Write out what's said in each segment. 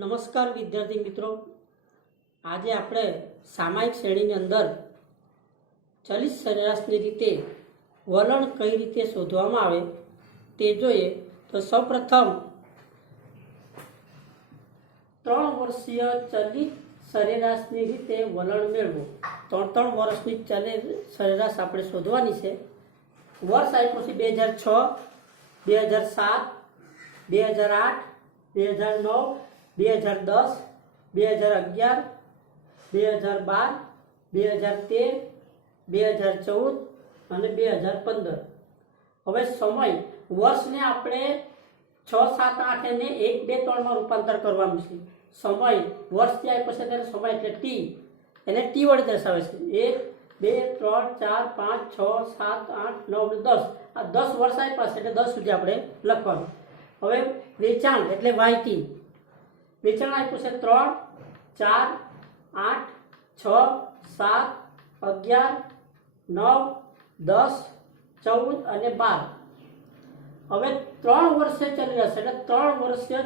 નમસ્કાર વિદ્યાર્થી મિત્રો, આજે આપણે સામાયિક શ્રેણીની અંદર ચલિત સરેરાશની રીતે વલણ કઈ રીતે શોધવામાં આવે તે જોઈએ. તો સૌપ્રથમ 3 વર્ષીય ચલિત સરેરાશની રીતે વલણ મેળવો. 3 વર્ષની ચલિત સરેરાશ આપણે શોધવાની છે. વર્ષ આપ્યું છે 2006, 2007, 2008, 2009, 2010, 2011, 2012, 2013, 2014 અને 2015. હવે સમય વર્ષને આપણે 6, 7, 8 એને 1, 2, 3 માં રૂપાંતર કરવાનું છે. સમય વર્ષ જે આપ્યો છે તેને સમય એટલે ટી, એને ટી વડે દર્શાવે છે. 1, 2, 3, 4, 5, 6, 7, 8, 9 અને 10. આ 10 વર્ષ આપ્યા છે એટલે 10 સુધી આપણે લખવાનું. હવે વેચાણ એટલે વાયટી. વેચાણ આપ્યું છે 3, 4, 8, 6, 7, 11, 9, 10, 14 અને 12. હવે 3 વર્ષે ચલી રહેશે એટલે 3 વર્ષે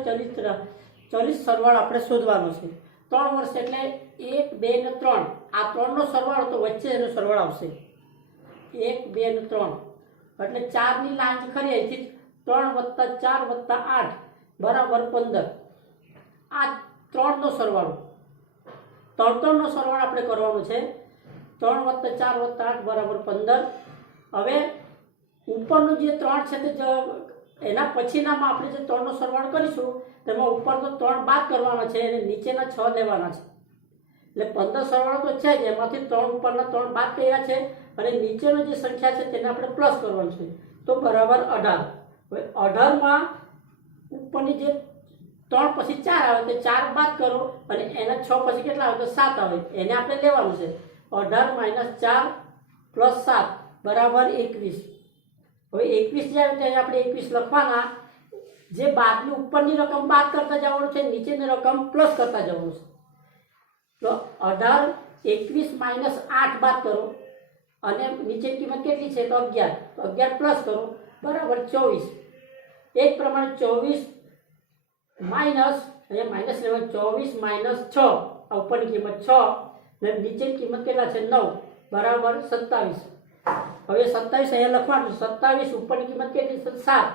ચલિત સરવાળો આપણે શોધવાનો છે. 3 વર્ષ એટલે 1, 2 ને 3. આ 3 નો સરવાળો તો વચ્ચે એનો સરવાળો આવશે. 1, 2 ને 3 એટલે 4 ની લાઈન ખરી અહીંથી 3 + 4 + 8 બરાબર 15. આ 3 નો સરવાળો, 3 નો સરવાળો આપણે કરવાનો છે. 3 + 4 + 8 બરાબર 15. હવે ઉપરનું જે 3 છે તે એના પછીનામાં આપણે જે 3 નો સરવાળો કરીશું તેમાં ઉપરનો 3 બાદ કરવાના છે અને નીચેના 6 લેવાના છે. એટલે 15 સરવાળો તો છે જ, એમાંથી 3 ઉપરના 3 બાદ કર્યા છે અને નીચેનો જે સંખ્યા છે તેને આપણે પ્લસ કરવાનું છે. તો બરાબર 18. હવે 18 માં ઉપરની જે 3 પછી 4 આવે તો 4 બાદ કરો અને એના 6 પછી કેટલા આવે તો 7 આવે, એને આપણે લેવાનું છે. 18 - 4 + 7 બરાબર 21. હવે 21 જે આવે તેને આપણે 21 લખવાના. જે બાદની ઉપરની રકમ બાદ કરતા જવાનું છે, નીચેની રકમ પ્લસ કરતા જવાનું છે. તો 18, 21 - 8 બાદ કરો અને નીચેની કિંમત કેટલી છે તો 11. તો 11 પ્લસ કરો બરાબર 24. એ જ પ્રમાણે 24 માઇનસ, અહીંયા માઇનસ લેવાનું, 24 - 6 આ ઉપરની કિંમત 6 ને નીચેની કિંમત કેટલા છે 9 બરાબર 27. હવે 27 અહીંયા લખવાનું. 27 ઉપરની કિંમત કેટલી છે 7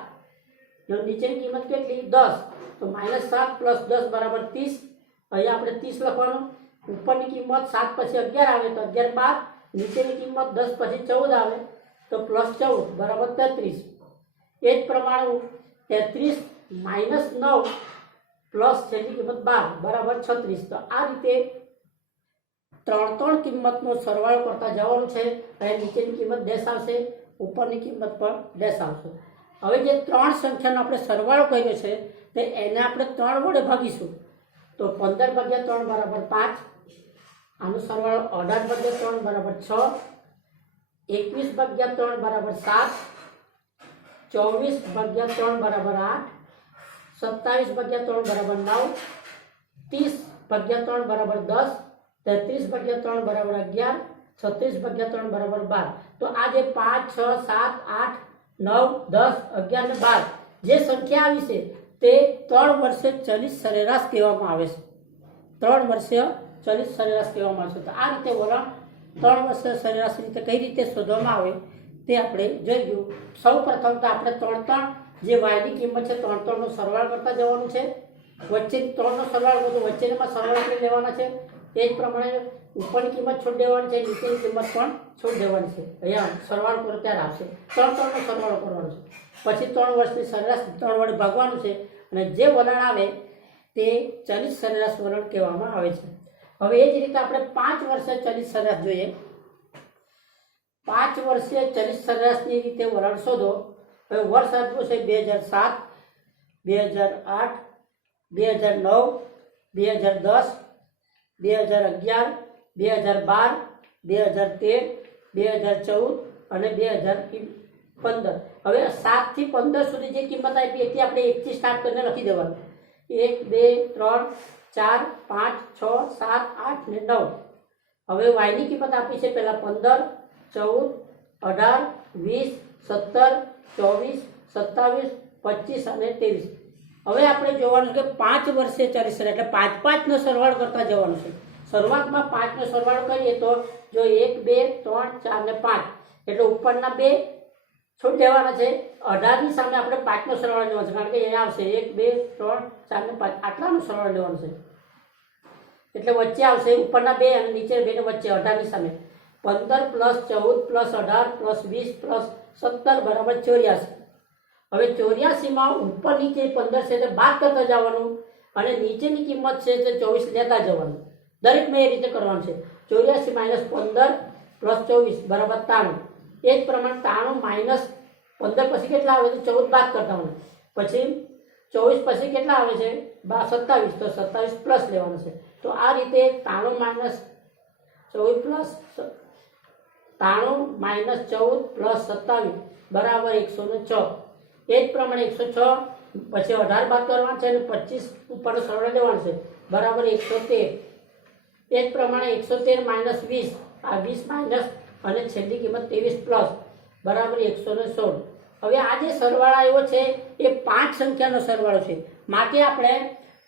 ને નીચેની કિંમત કેટલી 10. તો -7 + 10 બરાબર 30. અહીંયા આપણે 30 લખવાનું. ઉપરની કિંમત 7 પછી 11 આવે તો 11 બાદ, નીચેની કિંમત 10 પછી 14 આવે તો +14 બરાબર 33. એ જ પ્રમાણે 33 - 9 પ્લસ છેલ્લી કિંમત 12 બરાબર 36. તો આ રીતે 3 કિંમતનો સરવાળો કરતા જવાનું છે. અને નીચેની કિંમત ડેશ આવશે, ઉપરની કિંમત પર ડેશ આવશે. હવે જે 3 સંખ્યાનો આપણે સરવાળો કર્યો છે તે એને આપણે 3 વડે ભાગીશું. તો 15 / 3 બરાબર 5. આનો સરવાળો 18 / 3 બરાબર 6, 21 / 3 બરાબર 7, 24 / 3 બરાબર 8, 27 / 3 બરાબર 9, 30 / 3 બરાબર 10, 33 / 3 બરાબર 11, 36 / 3 બરાબર 12. તો આ જે 5, 6, 7, 8, 9, 10, 11 ને 12 જે સંખ્યા આવી છે તે 3 વર્ષે ચલિત સરેરાશ કહેવામાં આવે છે. 3 વર્ષે ચલિત સરેરાશ કહેવામાં આવે છે. તો આ રીતે વલણ 3 વર્ષે સરેરાશ રીતે કઈ રીતે શોધવામાં આવે તે આપણે જોઈશું. સૌ પ્રથમ તો આપણે 3 જે વાયની કિંમત છે 3 નો સરવાળો કરતા જવાનું છે. વચ્ચે 3 નો સરવાળો કરતો વચ્ચેનામાં સરવાળો આપણે લેવાના છે. એ જ પ્રમાણે ઉપરની કિંમત છોડી દેવાની છે, નીચેની કિંમત પણ છોડી દેવાની છે. અહીંયા સરવાળો કરો ત્યારે આવશે. 3 નો સરવાળો કરવાનો છે. પછી 3 વર્ષની સરેરાશ 3 વડે ભાગવાનું છે અને જે વલણ આવે તે ચલિત સરેરાશ વલણ કહેવામાં આવે છે. હવે એ જ રીતે આપણે 5 વર્ષે ચલિત સરેરાશ જોઈએ. 5 વર્ષે ચલિત સરેરાશની રીતે વલણ શોધો. હવે વર્ષ આપ્યું છે 2007, 2008, 2009, 2010, 2011, 2012, 2013, 2014 અને 2015. હવે 7 થી 15 સુધી જે કિંમત આપી હતી આપણે 1 થી સ્ટાર્ટ કરીને લખી દેવાનું. 1, 2, 3, 4, 5, 6, 7, 8 ને 9. હવે વાયની કિંમત આપી છે પહેલા 15, 14, 18, 20, 17, 24, 27, 25 અને 23. હવે આપણે જોવાનું કે 5 વર્ષે ચલિત સરેરાશ એટલે 5 5 નો સરવાળો કરતા જવાનું છે. શરૂઆતમાં 5 નો સરવાળો કરીએ તો જો 1 2 3 4 ને 5 એટલે ઉપરના 2 છોડ દેવાના છે. 18 ની સામે આપણે 5 નો સરવાળો લેવાનો છે કારણ કે અહીંયા આવશે 1 2 3 4 ને 5 આટલાનો સરવાળો લેવાનો છે. એટલે વચ્ચે આવશે ઉપરના 2 અને નીચે 2 ને વચ્ચે 18 ની સામે 15 + 14 + 18 + 20 + 17 બરાબર 84. હવે 84 માં ઉપર નીચે 15 છે તે બાદ કરતા જવાનું અને નીચેની કિંમત છે તે 24 લેતા જવાનું. દરેકમાં એ રીતે કરવાનું છે. 84 - 15 + 24 બરાબર 93. એ જ પ્રમાણે 93 - 15 પછી કેટલા આવે તો 14 બાદ કરતા આવવાનું. પછી 24 પછી કેટલા આવે છે 27 તો 27 પ્લસ લેવાનું છે. તો આ રીતે 93 - 24 + 93 - 14 + 27 બરાબર 106. એ જ પ્રમાણે 106 પછી 18 બાદ કરવાનું છે અને 25 ઉપરનો સરવાળો લેવાનો છે બરાબર 113. એ જ પ્રમાણે 113 - 20 આ 20 માઇનસ અને છેલ્લી કિંમત 23 પ્લસ બરાબર 116. હવે આ જે સરવાળો આવ્યો છે એ 5 સંખ્યાનો સરવાળો છે. માટે આપણે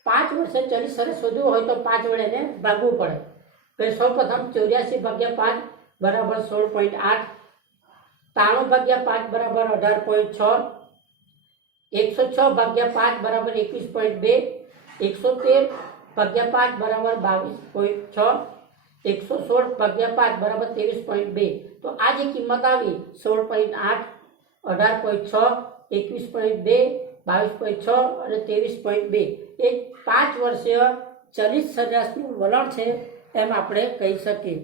5 વર્ષે ચલિત સરેરાશ શોધવું હોય તો 5 વડે એને ભાગવું પડે. તો સૌપ્રથમ 84 / 5 બરાબર 16.8, 93 / 5 બરાબર 18.6, 106 / 5 બરાબર 21.2, 113 / 5 બરાબર 22.6, 116 / 5 બરાબર 23.2. તો આ જે કિંમત આવી 16.8, 18.6, 21.2, 22.6 અને 23.2 એ 5 વર્ષીય ચલિત સરેરાશનું વલણ છે એમ આપણે કહી શકીએ.